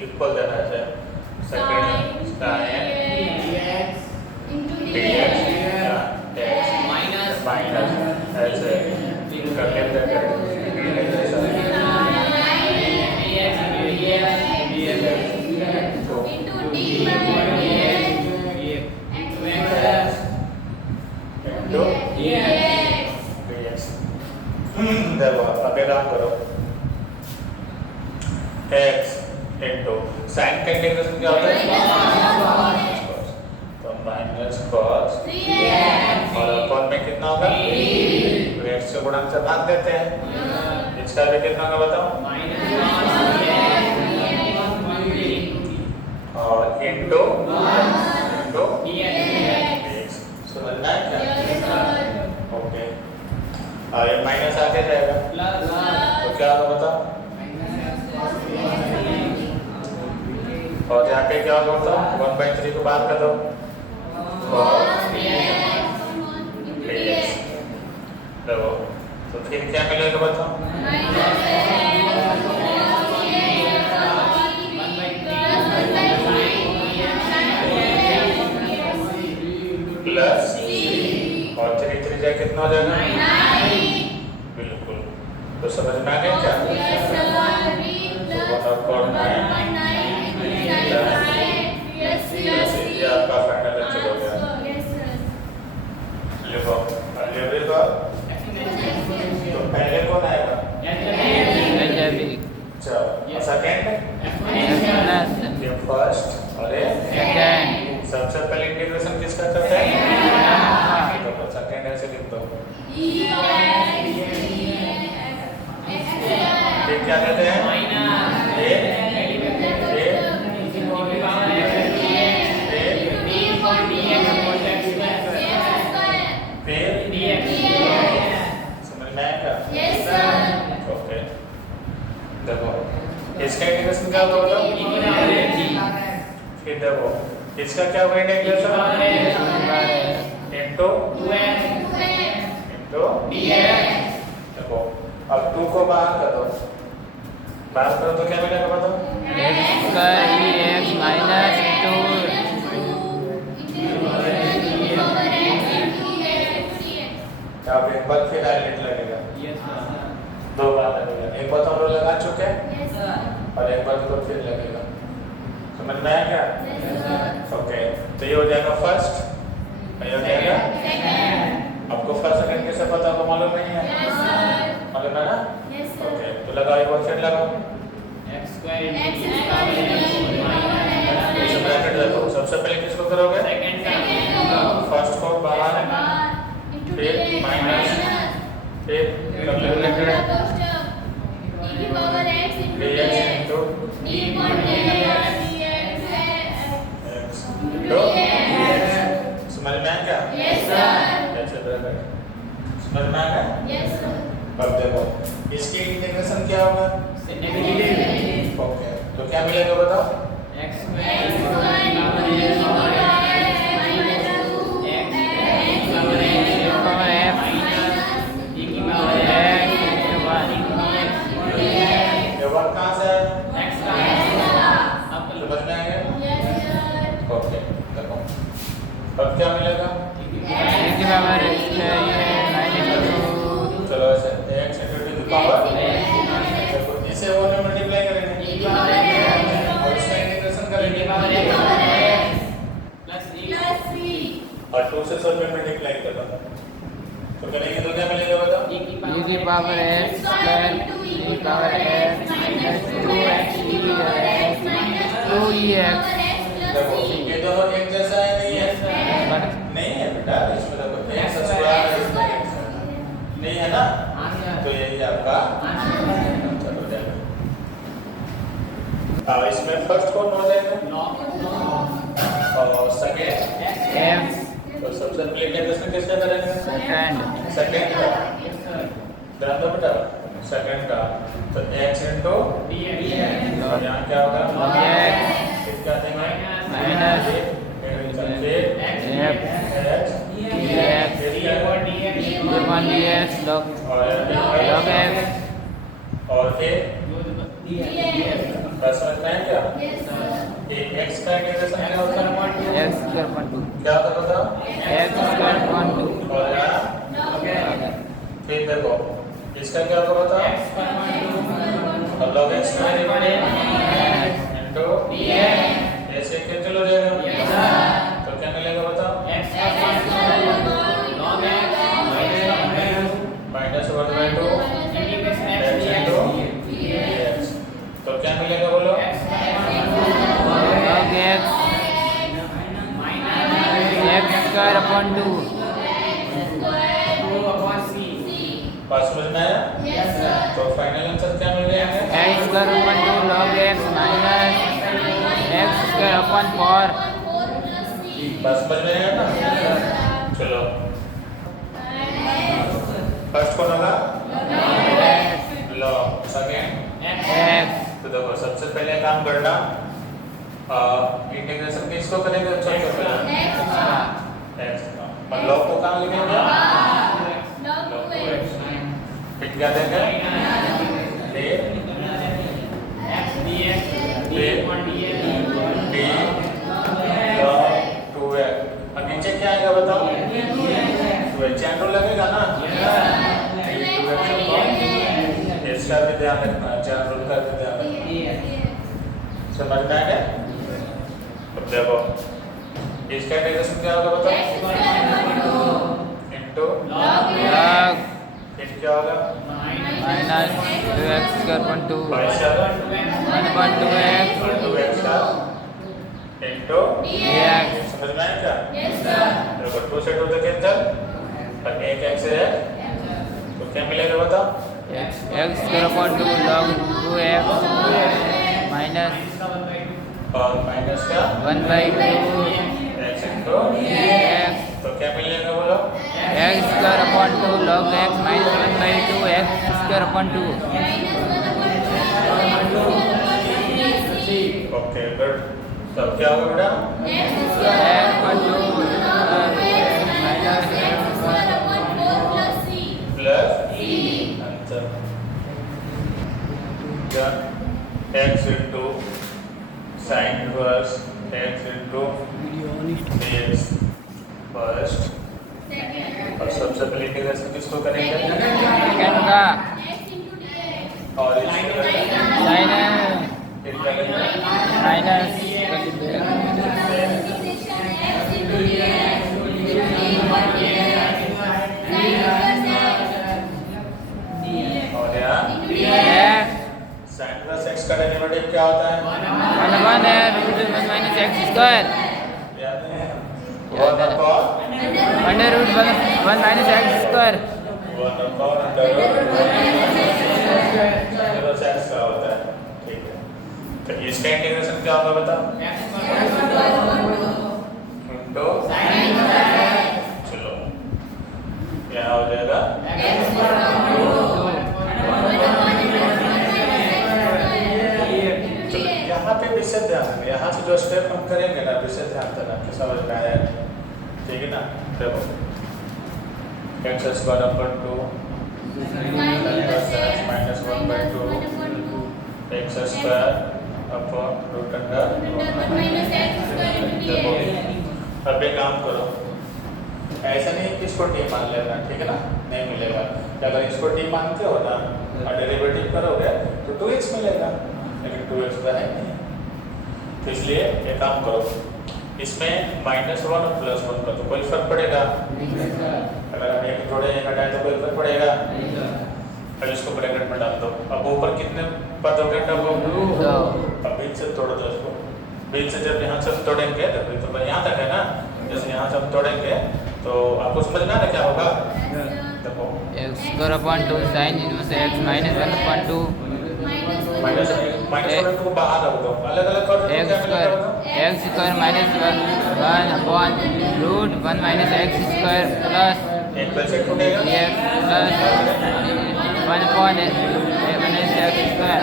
Equal देना है second sin dx minus ऐसे कर लेते देखो आगे काम करो x इंटू साइन का इंटीग्रेशन क्या होता है तो माइनस cos और अपन में कितना होगा तो x से गुणन से भाग देते हैं इसका भी कितना होगा बताओ और इंटू dx समझ में आया क्या ओके और ये माइनस आगे जाएगा तो क्या होगा बताओ और यहाँ पे क्या होगा बताओ 1/3 को बाहर कर दो देखो तो फिर क्या मिलेगा बताओ प्लस और 3 3 जा कितना हो जाएगा बिल्कुल तो समझ में आ गया क्या आपका फाइनल लेक्चर हो गया लिखो अलजेब्रा तो पहले कौन आएगा चलो सेकंड ये फर्स्ट और ये सेकंड सबसे पहले इंटीग्रेशन किसका करते हैं तो सेकंड ऐसे लिख दो ये क्या कहते हैं ये देखो इसका इंटीग्रेशन क्या होगा बताओ फिर देखो इसका क्या होगा इंटीग्रेशन इनटू देखो अब 2 को बाहर कर दो बाहर करो तो क्या मिलेगा बताओ x का x माइनस 2 अब एक बार फिर हाईलाइट लगेगा दो बार लगेगा एक बार तो हम लोग लगा चुके हैं और एक बार तो फिर लगेगा समझ में आया क्या ओके तो ये हो जाएगा फर्स्ट ये हो जाएगा आपको फर्स्ट सेकंड कैसे पता होगा मालूम नहीं है मालूम है ना ओके तो लगाओ एक बार फिर लगाओ सबसे पहले किसको करोगे फर्स्ट को बाहर फिर माइनस फिर समझ में आया क्या समझ में आया अब देखो इसकी इंटीग्रेशन क्या होगा ओके तो क्या मिलेगा बताओ कहाँ से समझ में आ गया ओके देखो अब क्या मिलेगा चलो ऐसे x into the power देखो इसे वो में मल्टीप्लाई करेंगे और इसका इंटीग्रेशन करेंगे और 2 से 100 में मल्टीप्लाई कर दो तो करेंगे तो क्या मिलेगा बताओ e की power x square e power x minus 2x e 2ex देखो ये दोनों एक जैसा है नहीं है बेटा इसमें देखो x स्क्वायर नहीं है ना तो यही आपका चलो देखो अब इसमें फर्स्ट कौन हो जाएगा और सेकंड x तो सबसे पहले इंटीग्रेशन किसका करेंगे सेकंड का ध्यान दो बेटा सेकंड का तो x into dx और यहाँ क्या होगा किसका देंगे माइनस x log x और फिर बात समझ में आया क्या? एक x का इंटीग्रेशन क्या होता है? x square upon 2 क्या होता है बताओ? x square upon 2 हो गया। फिर देखो इसका क्या होगा बताओ? और log x का इनटू ऐसे कैंसिल हो जाएगा, तो क्या मिलेगा बताओ? माइनस 1/2 x इनटू dx, तो क्या मिलेगा बोलो? log x square upon 2 बात समझ में आया? तो फाइनल आंसर क्या मिल जाएगा? x square upon 2 log x minus x square upon 4 बात समझ में आया ना? चलो फर्स्ट कौन होगा? लॉग, सेकंड x तो देखो सबसे पहले काम करना, इंटीग्रेशन किसको करेंगे सबसे पहले? x का। और लॉग को कहाँ लिखेंगे? लॉग को x। फिर क्या देंगे? d log 2x। अब नीचे क्या आएगा बताओ? 2x चैन रूल लगेगा ना? इसका भी ध्यान रखना, चैन रूल का भी ध्यान रखना। समझ में आया? अब देखो इसका इंटीग्रेशन क्या होगा बताओ? इनटू log फिर क्या होगा? minus 2x square upon 2 बाईस होगा 1/2x 2x का इनटू dx समझ में आया क्या? देखो 2 से 2 तक कैंसिल और एक x है, तो क्या मिलेगा बताओ? x square upon 2 log 2x minus और माइनस का 1/2 x इनटू dx तो क्या मिलेगा बोलो? x square upon 2 log x minus 1/2 x square upon 2 okay good. तो अब क्या होगा बेटा? x upon 2 minus plus answer क्या? x into sin inverse x into dx first, और सबसे पहले इंटीग्रेशन किसको करेंगे? second का और इसको sin फिर करेंगे minus और यहाँ x sin इनवर्स x का डेरिवेटिव क्या होता है? 1 है root 1 minus x square याद है? One upon under root 1 minus x square one upon under root x का होता है, ठीक है। तो इसका इंटीग्रेशन क्या होगा बताओ? इनटू चलो यहाँ हो जाएगा चलो यहाँ पे विशेष ध्यान देना, यहाँ से जो स्टेप हम करेंगे ना विशेष ध्यान देना कि समझ में आया, ठीक है ना? देखो x square upon 2 minus 1/2 x square upon root under. देखो अब एक काम करो, ऐसा नहीं कि इसको t मान लेना, ठीक है ना? नहीं मिलेगा। अगर इसको t मानते हो ना और डेरिवेटिव करोगे तो 2x मिलेगा, लेकिन 2x तो है नहीं, तो इसलिए एक काम करो, इसमें -1 और +1 का तो कोई फर्क पड़ेगा? अगर हम एक जोड़े एक हटाए तो कोई फर्क पड़ेगा? अब इसको ब्रैकेट में डाल दो। अब ऊपर कितने पद हो गए टर्म? अब बीच से तोड़ दो इसको। बीच से जब यहाँ से हम तोड़ेंगे तो यहाँ तक है ना, जैसे यहाँ से हम तोड़ेंगे तो आपको समझ में आ रहा क्या होगा? देखो x square upon 2 sin inverse x minus 1 upon 2 minus minus को बाहर रख दो, अलग अलग कर दो, x क्या square मिलेगा? x square minus 1 upon root 1 minus x square plus एक प्लस एक टूटेगा, dx plus 1 upon minus x square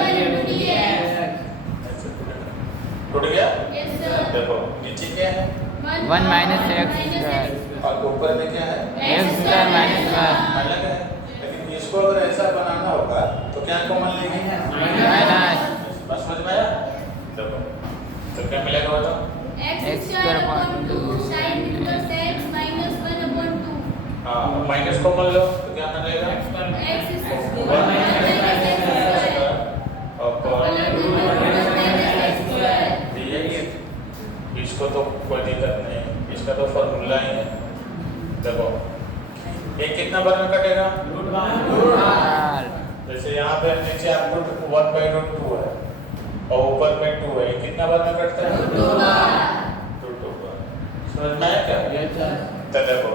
टूट गया। देखो नीचे क्या है 1 minus x square और ऊपर में क्या है? x square minus 1 अलग है, लेकिन इसको अगर ऐसा बनाना होगा तो क्या कॉमन लेंगे? minus बस समझ में आया? बताओ? x square upon 2 sin inverse x minus 1 upon 2. हाँ, माइनस को मान लो तो क्या मिलेगा? x square one minus x square upon dx। इसको तो कोई दिक्कत नहीं, इसका तो फॉर्मूला ही है। देखो ये कितना बार में कटेगा? जैसे यहाँ पे नीचे आप रूट 1/√2 है और ऊपर में 2 है, कितना बार में कटता है? 2 बार। समझ में आया क्या? तो देखो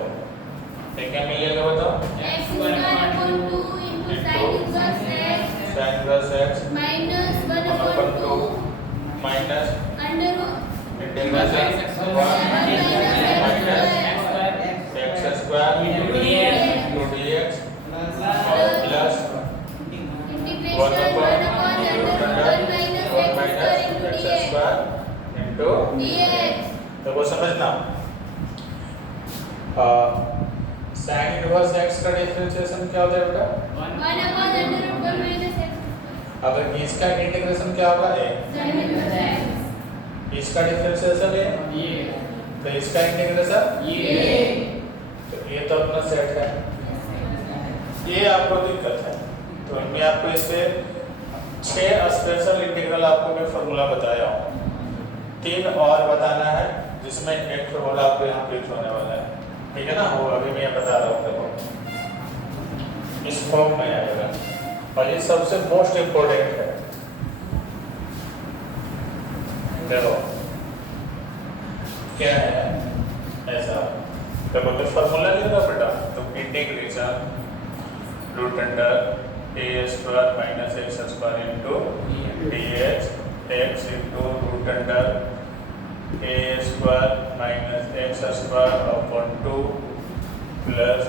ये क्या मिलेगा बताओ? x square upon 2 into sin inverse x sin inverse x minus 1 upon 2 minus under root integral x square into dx और plus 1 upon x square into dx। तो वो समझना sin इनवर्स x का डिफरेंशिएशन क्या होता है बेटा? 1 upon under root 1 minus x अगर इसका इंटीग्रेशन क्या होगा? a sin inverse x। इसका डिफरेंशिएशन है तो इसका इंटीग्रेशन तो ये तो अपना सेट है। ये आपको दिक्कत है तो मैं आपको इससे 6 स्पेशल इंटीग्रल आपको मैं फॉर्मूला बताया हूँ, 3 और बताना है जिसमें एक फॉर्मूला आपको यहाँ पे होने वाला है, ठीक है ना? वो अभी मैं बता रहा हूँ, देखो इस फॉर्म में आएगा और ये सबसे मोस्ट इम्पोर्टेंट है। देखो क्या है ऐसा, देखो तो फॉर्मूला नहीं होगा बेटा, तो integration root under a square minus x square into dx x into root under a square minus x square upon 2 plus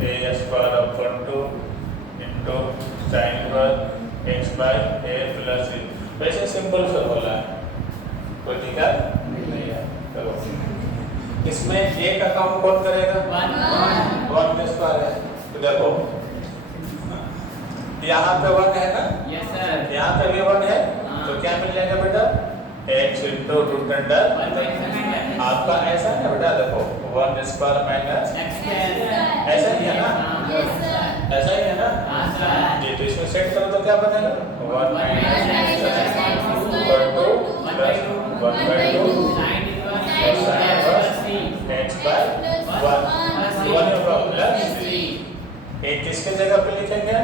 a square upon 2 into sin inverse x by a plus e। वैसे simple formula है, कोई दिक्कत नहीं है। चलो इसमें एक account कौन करेगा? 1 के स्क्वायर है तो देखो यहाँ पे 1 है ना? Yes sir. यहाँ पे भी 1 है तो क्या मिल जाएगा बेटा? x इनटू रूट अंडर आपका ऐसा है बेटा, देखो 1 स्क्वायर माइनस ऐसा ही है ना? ऐसा ही है ना? जी तो इसमें सेट करो तो क्या बनेगा? 1 minus equal to 1/2 x by 1 होगा प्लस एक किसके जगह पे लिखेंगे?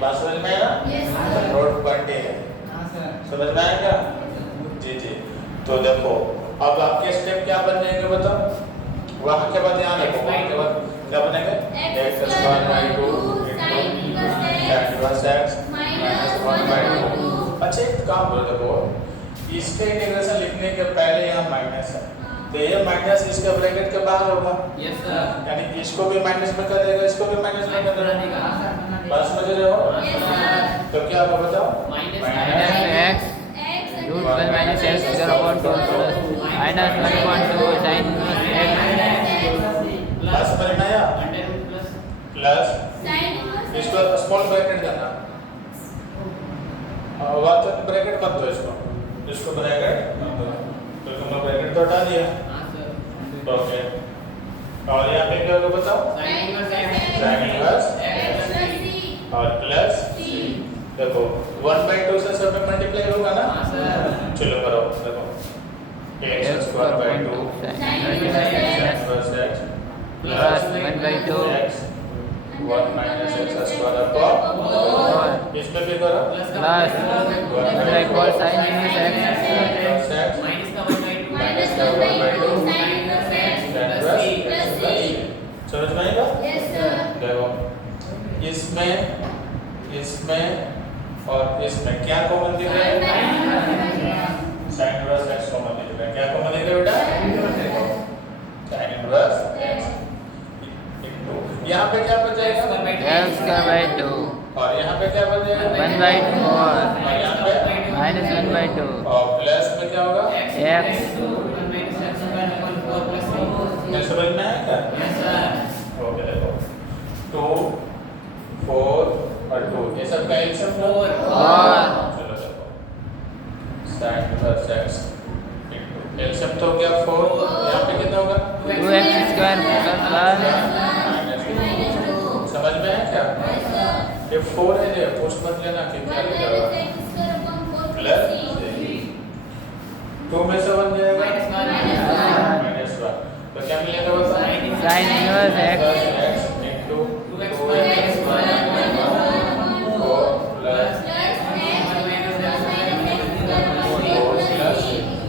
बात समझ में आया? नोट पढ़ते हैं, समझ में आया क्या? जी जी तो देखो अब आपके स्टेप क्या बन जाएंगे बताओ? वहाँ के बाद यहाँ देखो, वहाँ के बाद क्या बनेंगे? x square by 2 into tan inverse x minus 1/2। अच्छा एक काम करो, देखो इसके इंटीग्रेशन लिखने के पहले यहाँ माइनस है तो ये माइनस इसके ब्रैकेट के बाहर होगा। Yes sir. यानी इसको भी माइनस में कर देगा, इसको भी माइनस में कर देगा। बात समझ रहे हो? Yes sir. तो क्या होगा बताओ? x root 1 minus x square upon 2 plus minus 1 upon 2 sin inverse x बात समझ में आया? प्लस इसको स्मॉल ब्रैकेट देना और बात ब्रैकेट मत दो, इसको ब्रैकेट मत दो तो तुमने ब्रैकेट तो हटा दिया। ओके और यहाँ पे क्या होगा बताओ? sin इनवर्स और प्लस देखो 1/2 से सब में मल्टीप्लाई होगा ना? चलो करो, देखो x square by 2 sin inverse x plus 1/2 x 1 minus x square upon इसमें भी करो plus 1 equal sin inverse x minus का 1/2 sin इनवर्स x समझ में आएगा? देखो इसमें और इसमें क्या कॉमन दिख रहा है? sin इनवर्स x कॉमन दिख रहा है। क्या कॉमन दिख रहा है बेटा? sin इनवर्स x इनटू यहाँ पे क्या बचेगा? x का by 2 और यहाँ पे क्या बचेगा? 1/4 और यहाँ पे minus 1/2 और प्लस में क्या होगा? x मैं समझ में आया क्या? ओके देखो 2 4 और 2 ये सब का एलसीएम लो। और चलो देखो 4 है ये पोस्ट मत लेना कि क्या लिखा प्लस 2 में से 1 जाएगा -1 तो क्या मिलेगा बता sine inverse x into 2x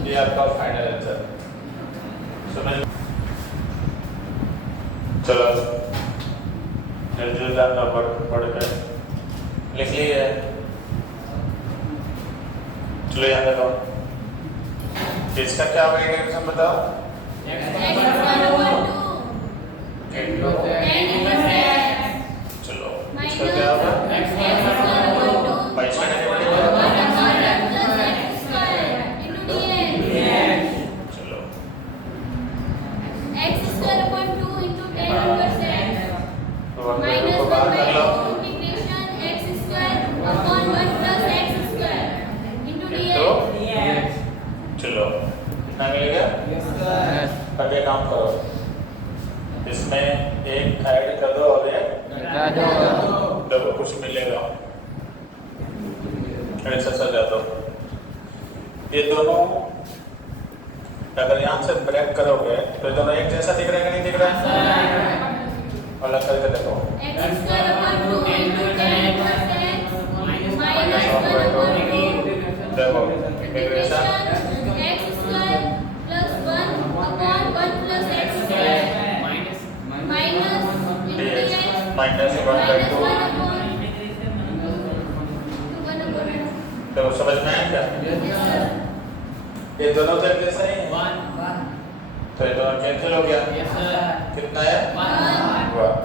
ये आपका फाइनल आंसर समझ। चलो जल्दी जानना पड़ गए लिख लिए। चलो याद रखो इसका क्या होगा इंटीग्रेशन बताओ चलो इसका क्या होगा चलो को बाहर कर लो चलो कितना मिलेगा अब एक काम करो इसमें एक ऐड कर दो और एक डबल कुछ मिलेगा ऐसा सजा दो। ये दोनों अगर यहाँ से ब्रेक करोगे तो दोनों एक जैसा दिख रहा है कि नहीं दिख रहा है अलग करके देखो देखो इंटीग्रेशन -1/2 तो समझ में आया क्या ये दोनों तो एक जैसा ही है तो ये दोनों कैंसिल हो गया कितना है 1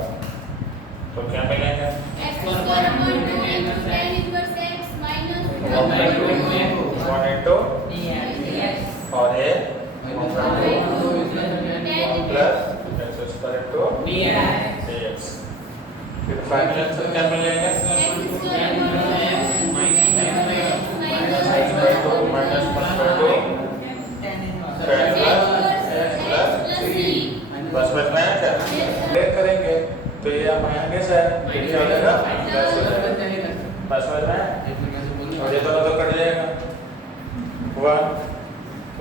तो क्या मिलेगा 1 into और ये 1 plus x square into dx फिर फाइनल आंसर क्या मिलेगा बस बस में क्या ब्रेक करेंगे तो ये माइनस है क्या हो जाएगा प्लस हो जाएगा बस बस में और ये दोनों तो कट जाएगा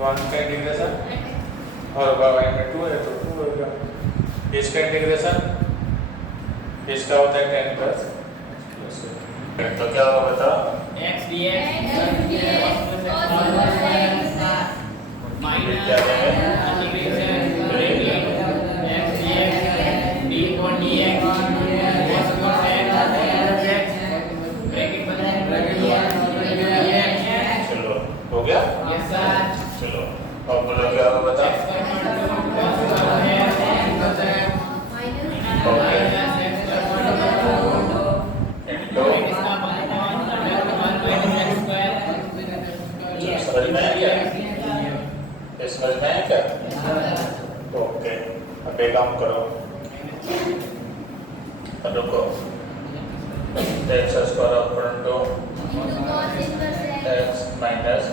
1 का इंटीग्रेशन और y में 2 है तो 2 होगा इसका इंटीग्रेशन इसका होता है 10 प्लस तो क्या होगा बताओ x dx माइनस क्या है चलो हो गया चलो अब बोलो क्या होगा बताओ समझ में आया क्या समझ में आया क्या ओके अब एक काम करो रुको x square upon 2 x minus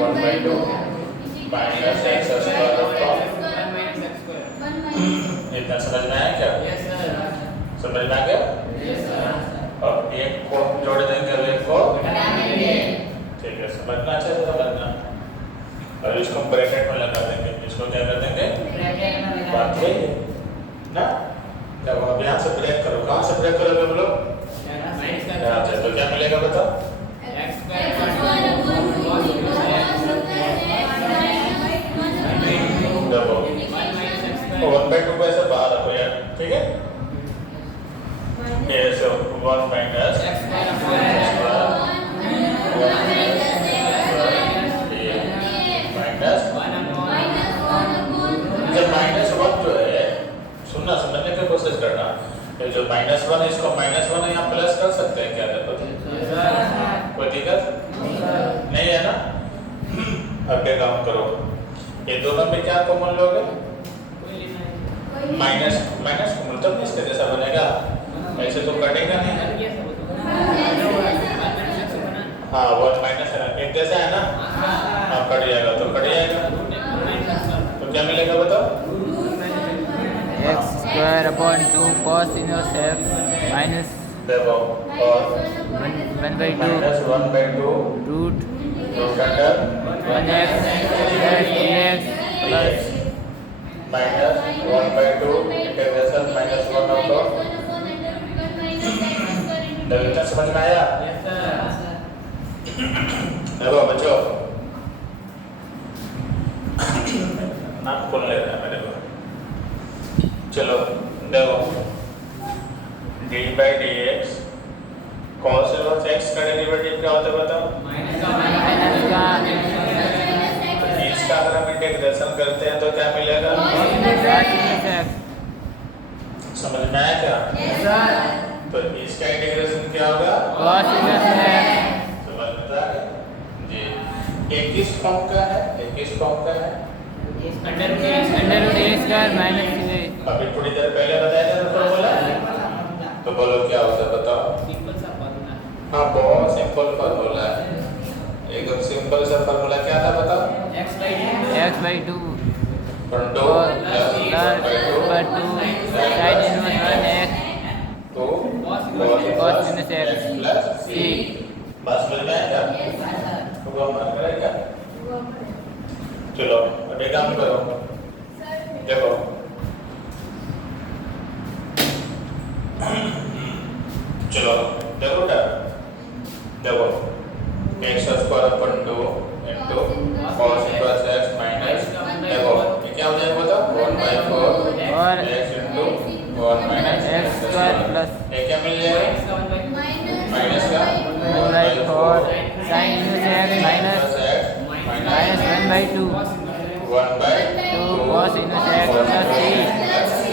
1/2 minus x square upon इतना समझ में आया क्या समझ में आ गया अब एक को जोड़ देंगे और एक को ठीक है समझना अच्छे से समझना और इसको ब्रैकेट में लगा देंगे इसको क्या कर देंगे बात वही है ना जब अब यहाँ से ब्रेक करो कहाँ से ब्रेक करोगे हम लोग यहाँ से तो क्या मिलेगा बताओ देखो 1/2 को ऐसे बाहर रखो यार ठीक है ये से 1 minus x -1 जो है सुनना समझने की कोशिश करना ये जो -1 है इसको -1 यहाँ प्लस कर सकते हैं क्या देखो कोई दिक्कत नहीं है ना आगे काम करो ये दोनों में क्या कॉमन लोगे माइनस कॉमन तब इसके जैसा बनेगा ऐसे तो कटेगा नहीं हाँ 1 माइनस है एक जैसा है ना हाँ कट जाएगा तो कट जाएगा तो क्या मिलेगा बताओ x square upon 2 cos inverse x minus देखो और 1/2 minus 1/2 root root under 1x plus 2x plus minus 1/2 integration minus 1 of delta. समझ में आया? देखो बच्चों नाम खोल लेना है मेरे को। चलो देखो D by D x cos inverse x का डेरिवेटिव क्या होता है बताओ? इसका अगर हम इंटीग्रेशन करते हैं तो क्या मिलेगा? समझ में आया क्या? तो इसका इंटीग्रेशन क्या होगा? cos इनवर्स x समझ में आ गया जी। एक किस फॉर्म का है? एक किस फॉर्म का है? Under root a square minus 3। अभी थोड़ी देर पहले बताया था फॉर्मूला, तो बोलो क्या होता है बताओ? सिंपल सा फॉर्मूला। हाँ बहुत सिंपल फॉर्मूला है, एकदम सिंपल सा फॉर्मूला। क्या था बताओ? x/2 front two plus 2 sin inverse 1x तो cos inverse x plus c। बस मिल जाएगा तो वो हमारा करेगा। चलो अब एक काम करो, देखो चलो देखो क्या देखो x square upon 2 into cos inverse x minus देखो ये क्या हो जाएगा बताओ? 1/4 और x into 1 minus x square plus ये क्या मिल जाएगा? माइनस का 1/4 sin inverse x minus 1/2 cos inverse x plus c।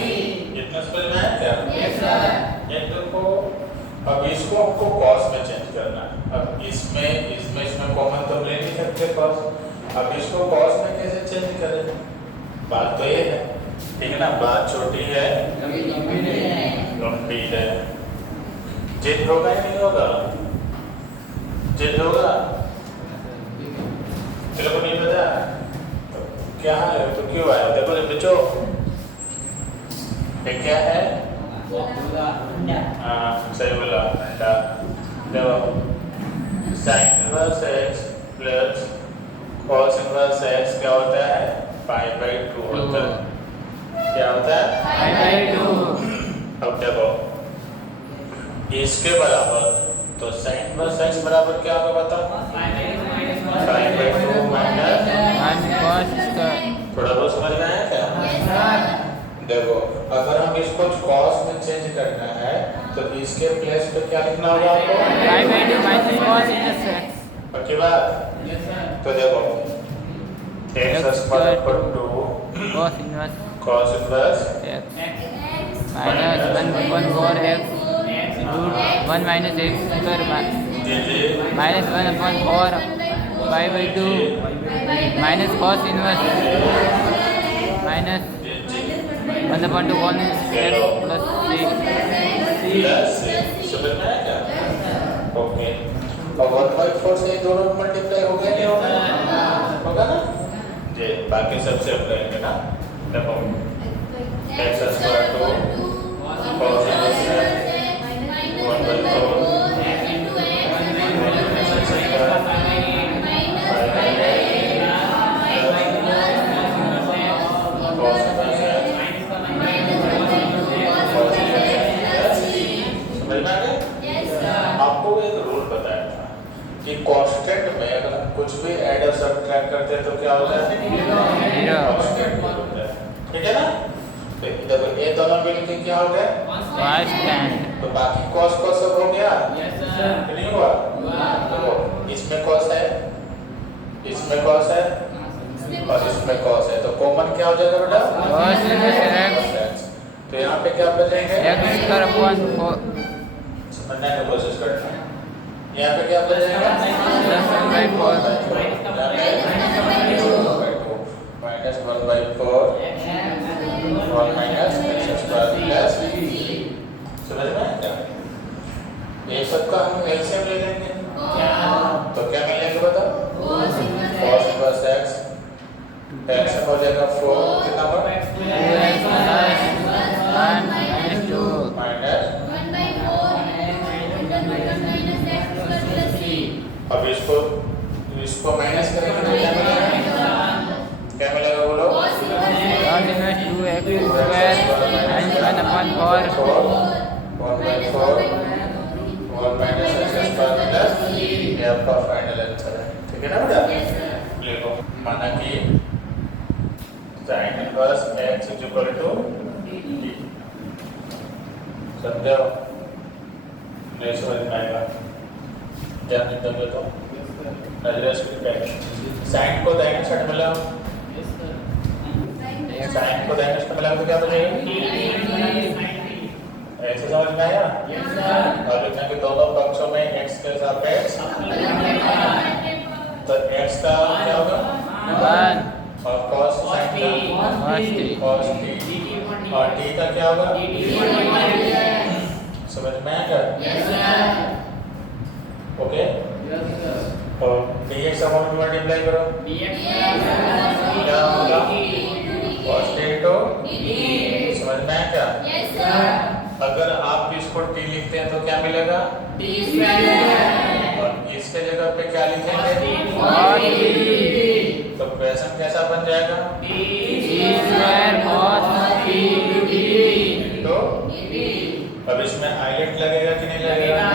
इतना समझ में आया क्या? एक देखो अब इसको आपको cos में चेंज करना है। अब इसमें कॉमन तो ले नहीं सकते cos। अब इसको cos में कैसे चेंज करें? बात तो ये है, ठीक है ना? बात छोटी है लंबी है। जिद होगा या नहीं होगा? जिद होगा? चलो को नहीं पता तो क्या है तो क्यों आया? देखो बच्चों ये क्या है? हाँ सही बोला अंडा। देखो sin inverse x plus cos inverse x क्या होता है? π/2 होता है। क्या होता है? π/2। अब देखो इसके बराबर तो sin इनवर्स x बराबर क्या होगा बताओ? π/2 माइनस 1 cos स्क्वायर। थोड़ा बहुत समझ में आया क्या? देखो अगर हम इसको cos में चेंज करना है तो इसके प्लेस पे क्या लिखना होगा आपको? π/2 माइनस cos इनवर्स x। पक्की बात? तो देखो x स्क्वायर पर 2 cos inverse cos inverse x minus 1/4 x root 1 minus x square जी जी minus 1/4 π/2 minus cos inverse minus 1/2 cos x plus c। Plus समझ में आया क्या? ओके और 1/4 से ये दोनों मल्टीप्लाई हो गए नहीं होगा ना जी? बाकी सबसे अप्लाई ना देखो x स्क्वायर 2 cos इनवर्स 1/4 आपको एक रूल बताया था कि कांस्टेंट में अगर हम कुछ भी ऐड और सब्ट्रैक्ट करते हैं तो क्या होता है? कांस्टेंट होता है, ठीक है ना? तो देखो ये दोनों मिलके क्या हो गए? कांस्टेंट। तो बाकी cos सब हो गया? नहीं हुआ? देखो इसमें cos है, इसमें cos है और इसमें cos है, तो कॉमन क्या हो जाएगा बेटा? cos inverse x। तो यहाँ पे क्या बचेंगे? x स्क्वायर अपॉन 4 समझने की कोशिश करना है। यहाँ पे क्या बचेगा? प्लस 1/4 माइनस 1/4 और माइनस x स्क्वायर प्लस समझ में आया क्या? ये सब का हम एलसीएम ले लेंगे तो क्या मिलेगा बताओ? cos इनवर्स x x हो जाएगा 4 कितना पर 2x प्लस 1 माइनस 2 माइनस अब इसको माइनस करेंगे तो क्या मिलेगा? क्या मिलेगा बोलो? cos inverse 2x square minus 1 upon 4 1/4 1 minus x square plus ये आपका फाइनल आंसर है। ठीक है ना बेटा? लिखो माना कि sin inverse x is equal to d। समझो? नहीं समझ में आएगा ध्यान नहीं दोगे तो एड्रेस की करेंगे। साइन को दाहिने साइड मिलाओ, साइन को दाहिने साइड मिलाओ तो क्या बचेगा? ऐसे समझ में आया? और लिखना कि दोनों पक्षों में x के सापेक्ष तो x का क्या होगा? 1 और cos sin का cos t और t का क्या होगा? समझ में आया? ओके तो dx अपॉन में मल्टीप्लाई करो क्या होगा? cos t तो समझ में आया क्या? अगर आप इसको t लिखते हैं तो क्या मिलेगा? और इसके जगह पे क्या लिखेंगे? तो क्वेश्चन कैसा बन जाएगा? तो अब इसमें आइलेट लगेगा कि नहीं लगेगा?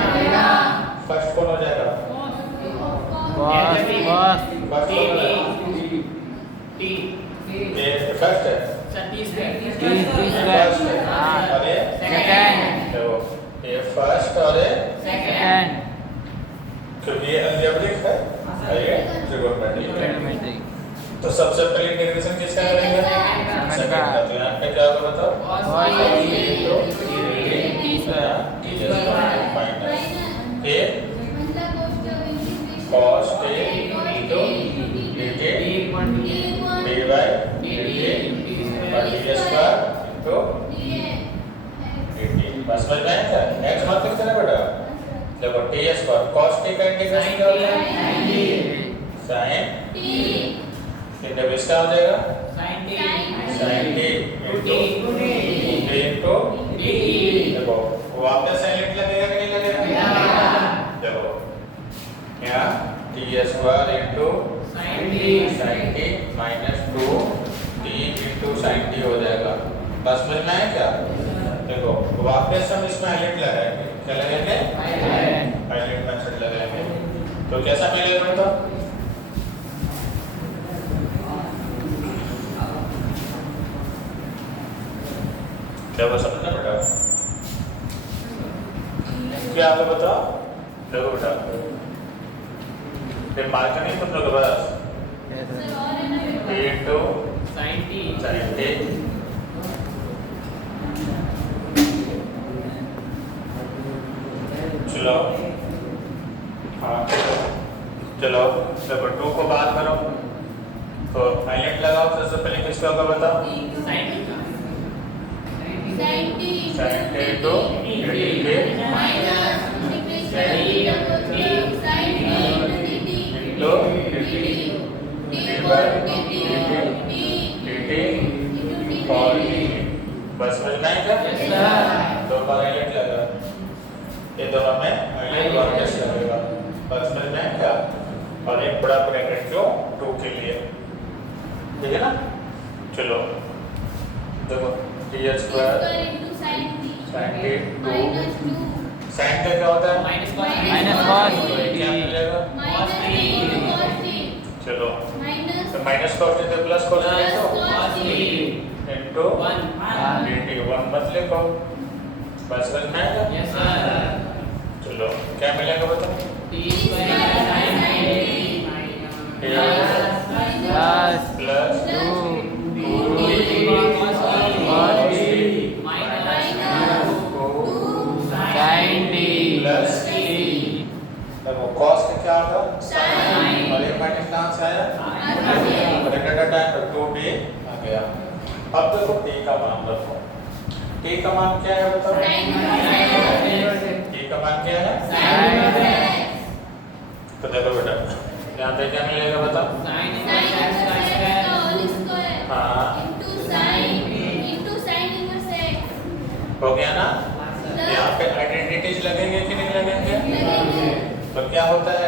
फर्स्ट कौन हो जाएगा? फर्स्ट कौन हो जाएगा? ये फर्स्ट है और ये देखो ये फर्स्ट और ये क्योंकि ये अलजेब्रिक है और ये ट्रिगोनोमेट्रिक है। तो सबसे पहले इंटीग्रेशन किसका करेंगे? सेकंड का। तो यहाँ पे क्या होगा बताओ? Minus a cos a into dt dy dt और ds स्क्वायर into dt। बस समझ में आया क्या? x मत लिख देना बेटा। देखो t स्क्वायर cos t का इंटीग्रेशन क्या हो जाएगा? sin t इंटू इसका हो जाएगा sin t into d into देखो वापस साइलेंट लगेगा कि नहीं लगेगा? देखो यहाँ t square into sin t minus 2t into sin t हो जाएगा। बस समझ में आया क्या? देखो वापस हम इसमें हाइलाइट लगाएंगे। क्या लगाएंगे? हाइलाइट मेथड लगाएंगे। तो कैसा मिलेगा तो? क्या वो समझना बेटा? क्या आपको बताओ? देखो बेटा ये मार्क नहीं तुम लोग बस t into sin t चलो हाँ चलो देखो 2 को बाहर करो तो हाइलाइट लगाओ। सबसे पहले किसका होगा बताओ? sin t to dt minus sin t into dt और बस समझ में आया क्या? दो बार हाइलाइट लगा ये दोनों में हाइलाइट वापस लगेगा। बस समझ में आया क्या? और एक बड़ा ब्रैकेट जो 2 के लिए ठीक है ना? चलो देखो t square sin t 2 sin का क्या होता है? माइनस cos क्या मिलेगा? चलो तो माइनस cos t से प्लस cos t तो इनटू 1 मत लिखो। बस समझ में आएगा? चलो क्या मिलेगा बताओ? प्लस 2 प्लस देखो cos का क्या होगा? और एक माइनस कहाँ से आया? और एक डाटा टाइम पर 2d आ गया। अब देखो t का मान रखो। t का मान क्या है बताओ? t का मान क्या है? तो देखो बेटा यहाँ पे क्या मिलेगा बताओ? हाँ हो गया ना? यहाँ पे आइडेंटिटीज लगेंगे कि नहीं लगेंगे? तो क्या होता है